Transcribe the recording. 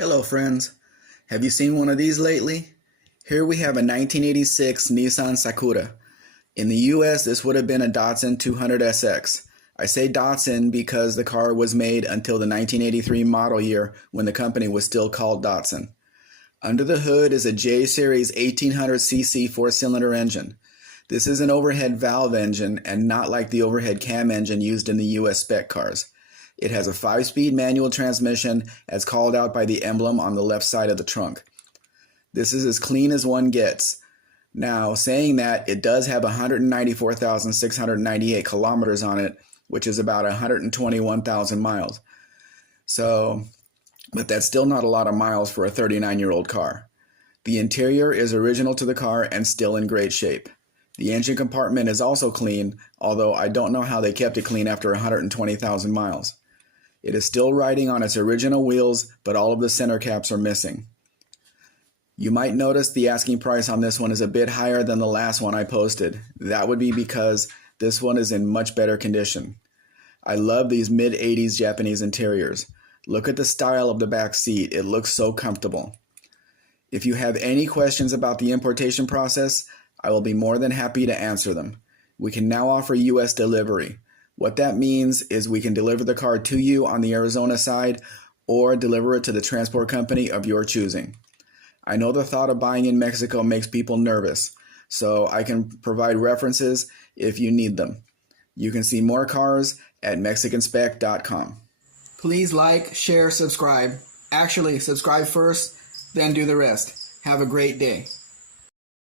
Hello friends, have you seen one of these lately? Here we have a 1986 Nissan Sakura. In the US this would have been a Datsun 200SX. I say Datsun because the car was made until the 1983 model year when the company was still called Datsun. Under the hood is a J-Series 1800cc 4-cylinder engine. This is an overhead valve engine and not like the overhead cam engine used in the US Spec cars. It has a 5-speed manual transmission as called out by the emblem on the left side of the trunk. This is as clean as one gets. Now, saying that, it does have 194,698 kilometers on it, which is about 121,000 miles. But that's still not a lot of miles for a 39-year-old car. The interior is original to the car and still in great shape. The engine compartment is also clean, although I don't know how they kept it clean after 120,000 miles. It is still riding on its original wheels, but all of the center caps are missing. You might notice the asking price on this one is a bit higher than the last one I posted. That would be because this one is in much better condition. I love these mid-80s Japanese interiors. Look at the style of the back seat. It looks so comfortable. If you have any questions about the importation process, I will be more than happy to answer them. We can now offer US delivery. What that means is we can deliver the car to you on the Arizona side or deliver it to the transport company of your choosing. I know the thought of buying in Mexico makes people nervous, so I can provide references if you need them. You can see more cars at mexicanspecdatsunsakura.com. Please like, share, subscribe. Actually, subscribe first, then do the rest. Have a great day.